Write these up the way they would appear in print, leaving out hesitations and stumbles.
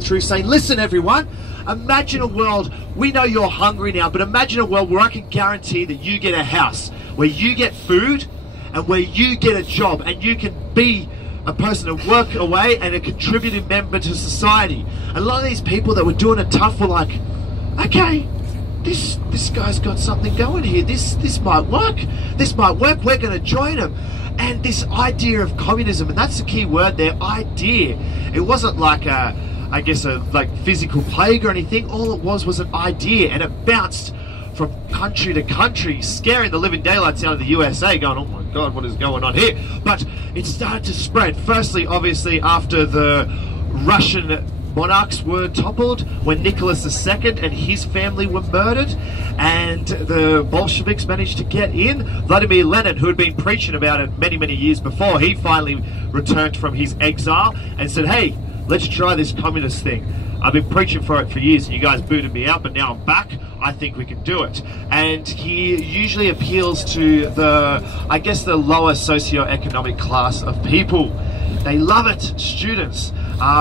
through saying, listen everyone, imagine a world, we know you're hungry now, but imagine a world where I can guarantee that you get a house, where you get food, and where you get a job, and you can be a person to work away and a contributing member to society. And a lot of these people that were doing it tough were like, okay, this guy's got something going here. This might work. This might work. We're going to join him. And this idea of communism, and that's the key word there, idea. It wasn't like a like physical plague or anything. All it was an idea, and it bounced from country to country, scaring the living daylights out of the USA, going, oh my God, what is going on here? But it started to spread. Firstly, obviously, after the Russian monarchs were toppled, when Nicholas II and his family were murdered, and the Bolsheviks managed to get in. Vladimir Lenin, who had been preaching about it many, many years before, he finally returned from his exile and said, hey, let's try this communist thing. I've been preaching for it for years and you guys booted me out, but now I'm back. I think we can do it. And he usually appeals to the, I guess, the lower socio-economic class of people. They love it, students.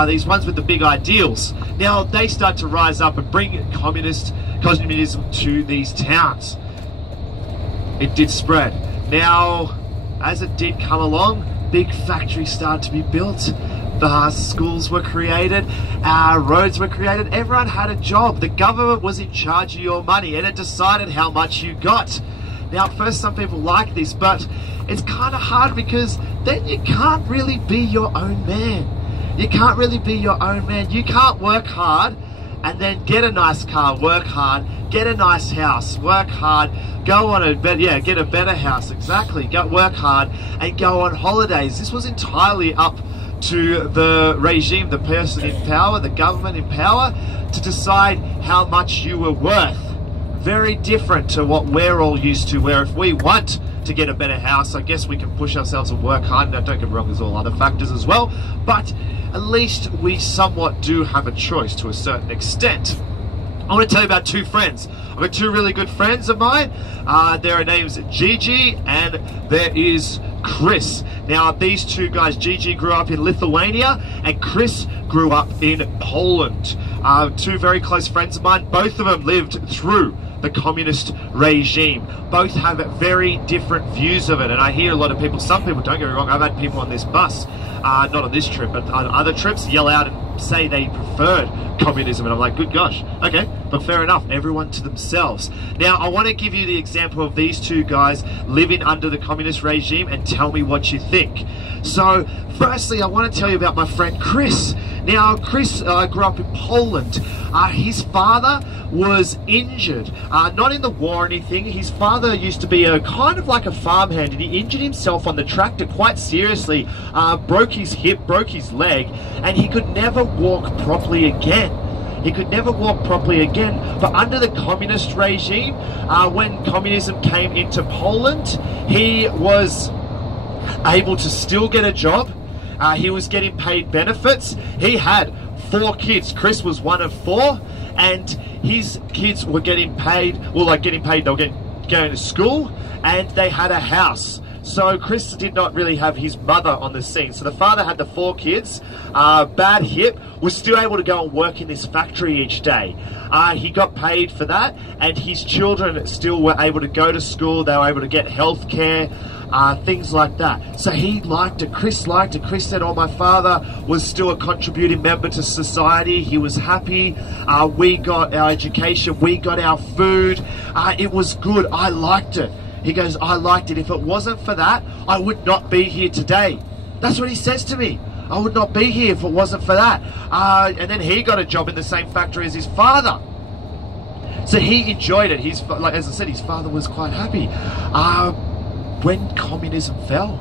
These ones with the big ideals. Now they start to rise up and bring communism to these towns. It did spread. Now, as it did come along, big factories started to be built. The schools were created, roads were created, everyone had a job. The government was in charge of your money and it decided how much you got. Now at first some people like this, but it's kind of hard because then you can't really be your own man. You can't really be your own man. You can't work hard and then get a nice car, work hard, get a nice house, work hard, go on a bed, yeah, get a better house, exactly, go work hard and go on holidays. This was entirely up to the regime, the person in power, the government in power, to decide how much you were worth. Very different to what we're all used to, where if we want to get a better house, I guess we can push ourselves and work hard. Now don't get me wrong, there's all other factors as well, but at least we somewhat do have a choice to a certain extent. I want to tell you about two friends. I've got two really good friends of mine. Their names Gigi and there is Chris. Now these two guys, Gigi grew up in Lithuania and Chris grew up in Poland. Two very close friends of mine. Both of them lived through the communist regime. Both have very different views of it, and I hear a lot of people, some people, don't get me wrong, I've had people on this bus, not on this trip, but on other trips, yell out and say they preferred communism, and I'm like, good gosh, okay, but fair enough, everyone to themselves. Now I want to give you the example of these two guys living under the communist regime and tell me what you think. So firstly, I want to tell you about my friend Chris. Now Chris grew up in Poland. His father was injured, not in the war or anything. His father used to be a kind of like a farmhand, and he injured himself on the tractor quite seriously, broke his hip, broke his leg, and he could never walk properly again. He could never walk properly again. But under the communist regime, when communism came into Poland, he was able to still get a job. He was getting paid benefits. He had 4 kids. Chris was one of 4, and his kids were getting paid, well, like getting paid, they were going to school, and they had a house. So Chris did not really have his mother on the scene. So the father had the 4 kids, bad hip, was still able to go and work in this factory each day. He got paid for that, and his children still were able to go to school, they were able to get health care, things like that. So he liked it, Chris liked it. Chris said, oh, my father was still a contributing member to society. He was happy. We got our education, we got our food. It was good, I liked it. He goes, I liked it. If it wasn't for that, I would not be here today. That's what he says to me. I would not be here if it wasn't for that. And then he got a job in the same factory as his father. So he enjoyed it. Like as I said, his father was quite happy. When communism fell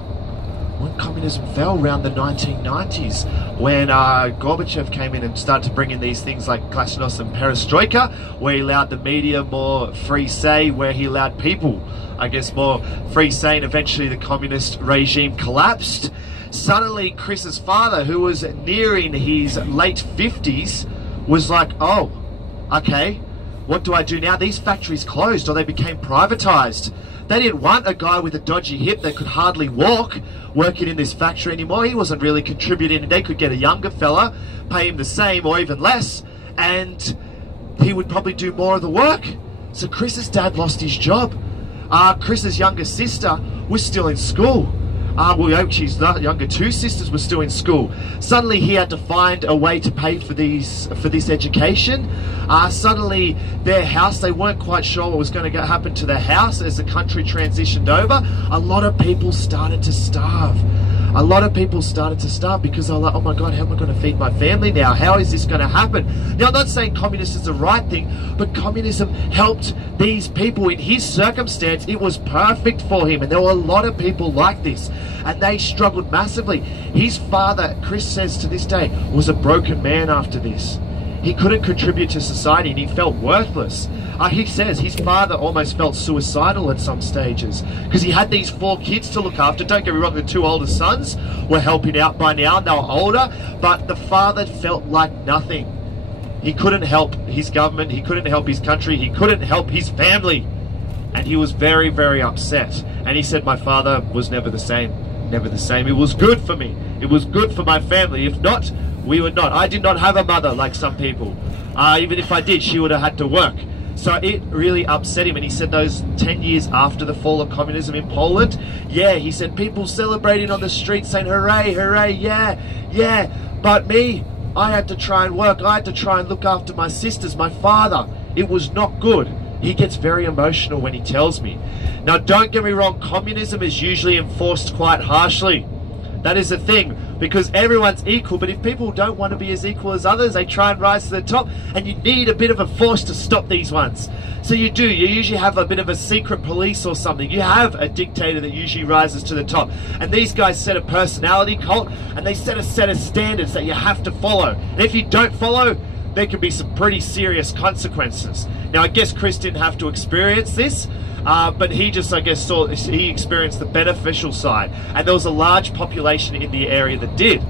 around the 1990s, when Gorbachev came in and started to bring in these things like glasnost and perestroika, where he allowed the media more free say, where he allowed people, I guess, more free say, and eventually the communist regime collapsed. Suddenly Chris's father, who was nearing his late 50s, was like, oh, okay, what do I do now? These factories closed or they became privatized. They didn't want a guy with a dodgy hip that could hardly walk working in this factory anymore. He wasn't really contributing. They could get a younger fella, pay him the same or even less, and he would probably do more of the work. So Chris's dad lost his job. Chris's younger sister was still in school. Well, she's the younger two sisters were still in school. Suddenly he had to find a way to pay for this education. Suddenly their house, they weren't quite sure what was going to happen to their house as the country transitioned over. A lot of people started to starve. A lot of people started to starve because they're like, oh my God, how am I going to feed my family now? How is this going to happen? Now, I'm not saying communism is the right thing, but communism helped these people. In his circumstance, it was perfect for him. And there were a lot of people like this. And they struggled massively. His father, Chris says to this day, was a broken man after this. He couldn't contribute to society and he felt worthless. He says his father almost felt suicidal at some stages because he had these 4 kids to look after. Don't get me wrong, the 2 older sons were helping out by now and they were older, but the father felt like nothing. He couldn't help his government, he couldn't help his country, he couldn't help his family. And he was very, very upset. And he said, my father was never the same. Never the same. It was good for me. It was good for my family. If not, we would not. I did not have a mother like some people. Even if I did, she would have had to work. So it really upset him. And he said those 10 years after the fall of communism in Poland, yeah, he said people celebrating on the street saying, hooray, hooray, yeah, yeah. But me, I had to try and work. I had to try and look after my sisters, my father. It was not good. He gets very emotional when he tells me. Now, don't get me wrong, communism is usually enforced quite harshly. That is the thing, because everyone's equal, but if people don't want to be as equal as others, they try and rise to the top, and you need a bit of a force to stop these ones. So you do, you usually have a bit of a secret police or something. You have a dictator that usually rises to the top. And these guys set a personality cult, and they set a set of standards that you have to follow. And if you don't follow, there can be some pretty serious consequences. Now, I guess Chris didn't have to experience this, but he just, I guess, he experienced the beneficial side. And there was a large population in the area that did.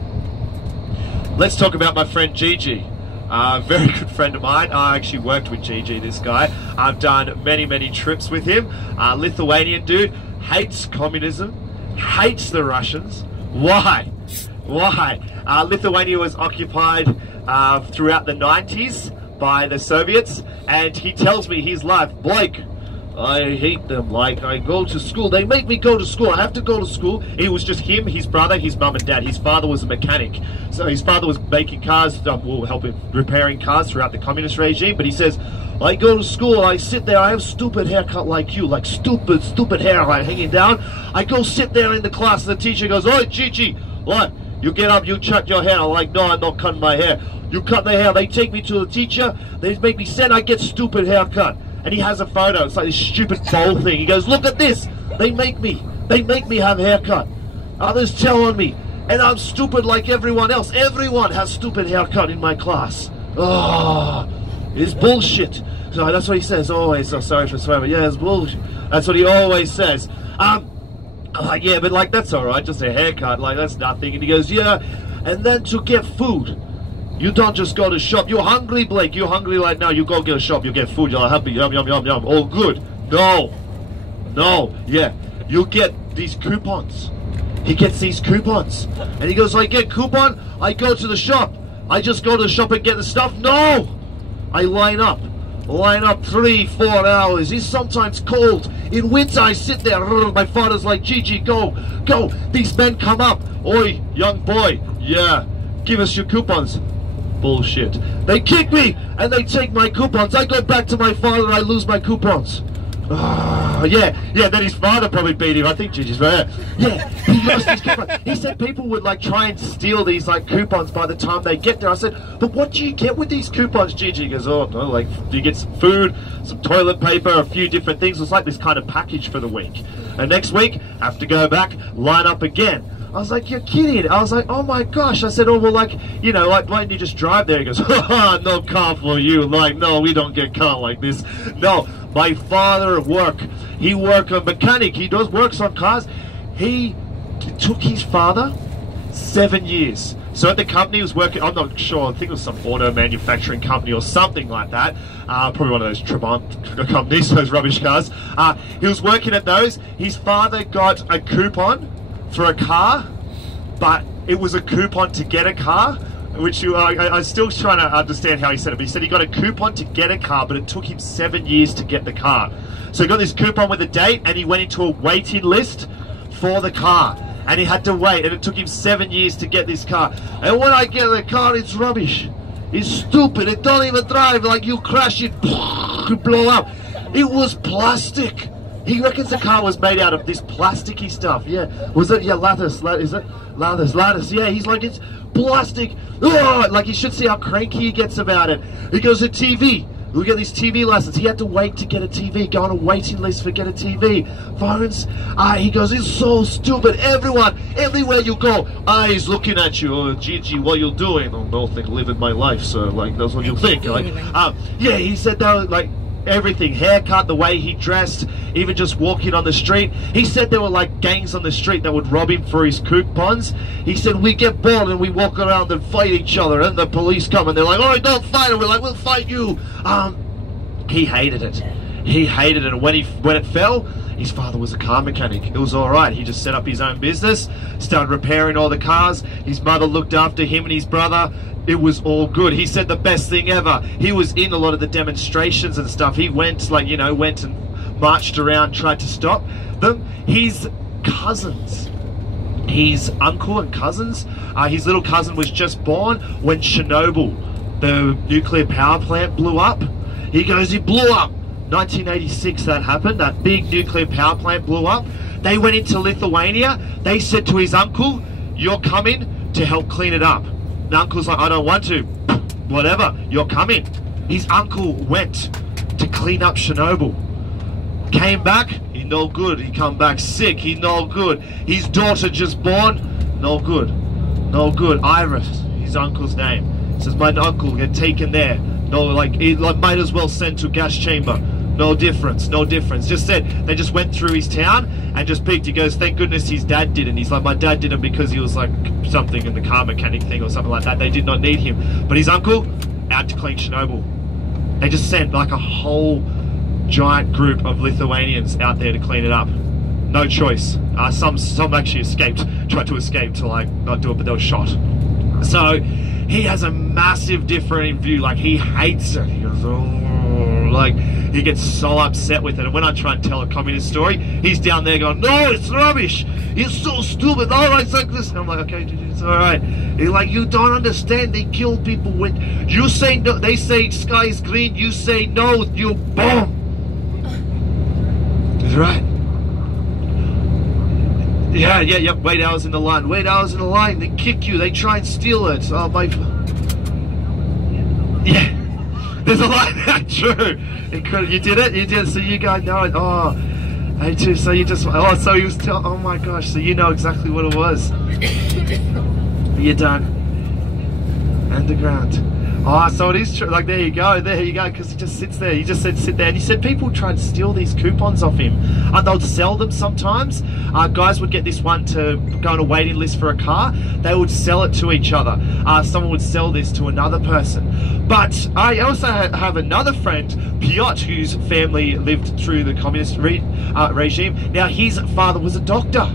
Let's talk about my friend Gigi. Very good friend of mine. I actually worked with Gigi, this guy. I've done many, many trips with him. Lithuanian dude, hates communism, hates the Russians. Why? Why? Lithuania was occupied throughout the 90s by the Soviets, and he tells me his life, Blake, I hate them. Like, I go to school, they make me go to school, I have to go to school. It was just him, his brother, his mum and dad. His father was a mechanic, so his father was making cars, helping repairing cars throughout the communist regime. But he says, I go to school, I sit there, I have stupid haircut like you, like stupid hair hanging down. I go sit there in the class, and the teacher goes, "Oi, Gigi, what? You get up, you cut your hair." I'm like, "No, I'm not cutting my hair." You cut the hair. They take me to the teacher. They make me sit. I get stupid haircut. And he has a photo. It's like this stupid bowl thing. He goes, "Look at this. They make me have haircut. Others tell on me. And I'm stupid like everyone else. Everyone has stupid haircut in my class. Oh, it's bullshit." So that's what he says always. Oh, sorry for swearing. Yeah, it's bullshit. That's what he always says. I'm like, yeah, but like, that's all right. Just a haircut. Like, that's nothing. And he goes, yeah. And then to get food, you don't just go to shop. You're hungry, Blake. You're hungry right now. You go get a shop. You get food. You're happy. Yum, yum, yum, yum. All good. No. No. Yeah. You get these coupons. He gets these coupons. And he goes, I get coupon. I go to the shop. I just go to the shop and get the stuff. No. I line up 3-4 hours. It's sometimes cold. In winter, I sit there. My father's like, Gigi, go. These men come up. Oi, young boy. Yeah. Give us your coupons. Bullshit. They kick me and they take my coupons. I go back to my father and I lose my coupons. Yeah, then his father probably beat him. I think Gigi's right. Yeah, he lost his coupons. He said people would like try and steal these like coupons by the time they get there. I said, but what do you get with these coupons, Gigi? He goes, oh, no, like you get some food, some toilet paper, a few different things. It's like this kind of package for the week. And next week, have to go back, line up again. I was like, you're kidding. I was like, oh my gosh. I said, oh, well, like, you know, like, why don't you just drive there? He goes, haha, no car for you. Like, no, we don't get car like this. No, my father he worked a mechanic. He works on cars. He took his father 7 years. So at the company, he was working, I'm not sure, I think it was some auto manufacturing company or something like that. Probably one of those Trabant companies, those rubbish cars. He was working at those. His father got a coupon for a car, but it was a coupon to get a car, which I'm still trying to understand how he said it, but he said he got a coupon to get a car, but it took him 7 years to get the car. So he got this coupon with a date, and he went into a waiting list for the car. And he had to wait, and it took him 7 years to get this car. And when I get the car, it's rubbish. It's stupid. It don't even drive. Like, you crash it, you blow up. It was plastic. He reckons the car was made out of this plasticky stuff. Yeah, was it? Yeah, lattice. Is it lattice? Yeah, he's like, it's plastic. Oh, like, you should see how cranky he gets about it. He goes to TV. We get this TV license. He had to wait to get a TV, go on a waiting list for get a TV. Phones, he goes, it's so stupid. Everywhere you go, he's looking at you. Oh, Gigi, what you doing? Oh, nothing, living my life, so like that's what you think. Like, yeah, he said that like everything, haircut, the way he dressed, even just walking on the street. He said there were like gangs on the street that would rob him for his coupons. He said we get bored and we walk around and fight each other, and the police come and they're like, oh, don't fight, and we're like, we'll fight you. He hated it. He hated it, and when it fell, his father was a car mechanic. It was all right. He just set up his own business, started repairing all the cars. His mother looked after him and his brother. It was all good. He said the best thing ever. He was in a lot of the demonstrations and stuff. He went, like, you know, went and marched around, tried to stop them. His cousins, his uncle and cousins, his little cousin was just born when Chernobyl, the nuclear power plant, blew up. He goes, it blew up. 1986 that happened. That big nuclear power plant blew up. They went into Lithuania. They said to his uncle, you're coming to help clean it up. The uncle's like, I don't want to. Whatever, you're coming. His uncle went to clean up Chernobyl. Came back, he no good. He come back sick, he no good. His daughter just born, no good. No good. Iris, his uncle's name. Says, my uncle get taken there. No, like, he might as well send to gas chamber. No difference, no difference. Just said, they just went through his town and just peeked. He goes, thank goodness his dad didn't. He's like, my dad didn't because he was like something in the car mechanic thing or something like that. They did not need him. But his uncle, out to clean Chernobyl. They just sent like a whole giant group of Lithuanians out there to clean it up. No choice. Some actually escaped, tried to escape to like not do it, but they were shot. So he has a massive different view. Like, he hates it. He goes, oh, like, he gets so upset with it. And when I try and tell a communist story, he's down there going, no, it's rubbish. It's so stupid. Oh, it's like this. And I'm like, okay, it's all right. He's like, you don't understand. They kill people when you say no. They say sky is green. You say no, you bomb. He's right. Yeah. Wait hours in the line. Wait hours in the line. They kick you. They try and steal it. Oh, my. Yeah. There's a line. True. Incredible. You did it? You did it. So you guys know it. Oh, I too. So you just. Oh, so he was telling. Oh my gosh. So you know exactly what it was. You're done. Underground. Oh, so it is true. Like, there you go, because he just sits there. He just said, sit there. And he said people try and steal these coupons off him. And they'll sell them sometimes. Guys would get this one to go on a waiting list for a car. They would sell it to each other. Someone would sell this to another person. But I also have another friend, Piotr, whose family lived through the communist regime. Now, his father was a doctor.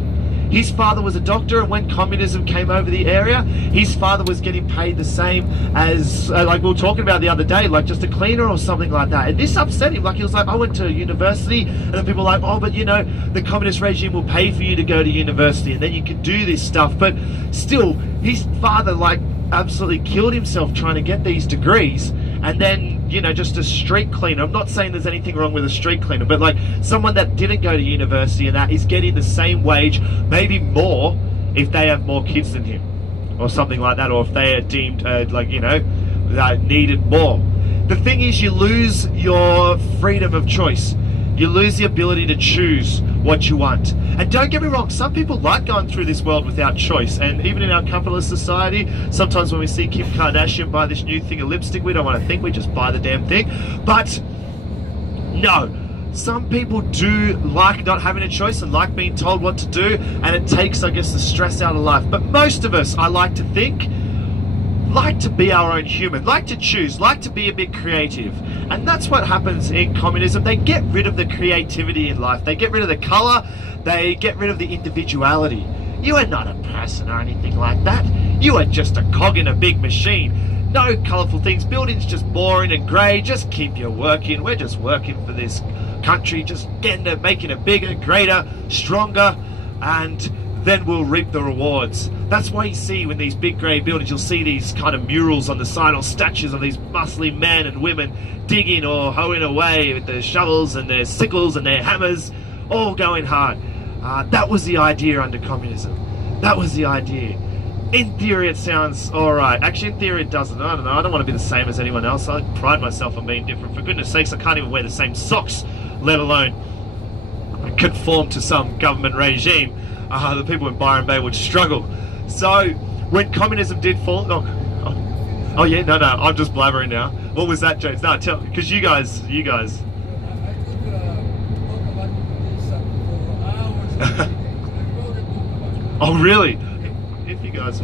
His father was a doctor, and when communism came over the area, his father was getting paid the same as, like we were talking about the other day, like just a cleaner or something like that. And this upset him. Like, he was like, I went to university, and then people were like, oh, but you know, the communist regime will pay for you to go to university, and then you can do this stuff. But still, his father, like, absolutely killed himself trying to get these degrees. And then, you know, just a street cleaner. I'm not saying there's anything wrong with a street cleaner, but like someone that didn't go to university and that is getting the same wage, maybe more, if they have more kids than him or something like that, or if they are deemed like, you know, needed more. The thing is, you lose your freedom of choice. You lose the ability to choose what you want. And don't get me wrong, some people like going through this world without choice. And even in our capitalist society, sometimes when we see Kim Kardashian buy this new thing of lipstick, we don't want to think, we just buy the damn thing. But no, some people do like not having a choice and like being told what to do, and it takes, I guess, the stress out of life. But most of us, I like to think, like to be our own human, like to choose, like to be a bit creative. And that's what happens in communism. They get rid of the creativity in life. They get rid of the colour. They get rid of the individuality. You are not a person or anything like that. You are just a cog in a big machine. No colourful things. Buildings just boring and grey. Just keep you working. We're just working for this country, just getting it, making it bigger, greater, stronger, and then we'll reap the rewards. That's why you see when these big grey buildings, you'll see these kind of murals on the side or statues of these muscly men and women digging or hoeing away with their shovels and their sickles and their hammers, all going hard. That was the idea under communism. That was the idea. In theory it sounds alright. Actually in theory it doesn't. I don't know. I don't want to be the same as anyone else. I pride myself on being different. For goodness sakes, I can't even wear the same socks, let alone conform to some government regime. The people in Byron Bay would struggle. So when communism did fall, oh yeah, no, I'm just blabbering now. What was that, James? No, tell, because you guys. Oh really? If you guys.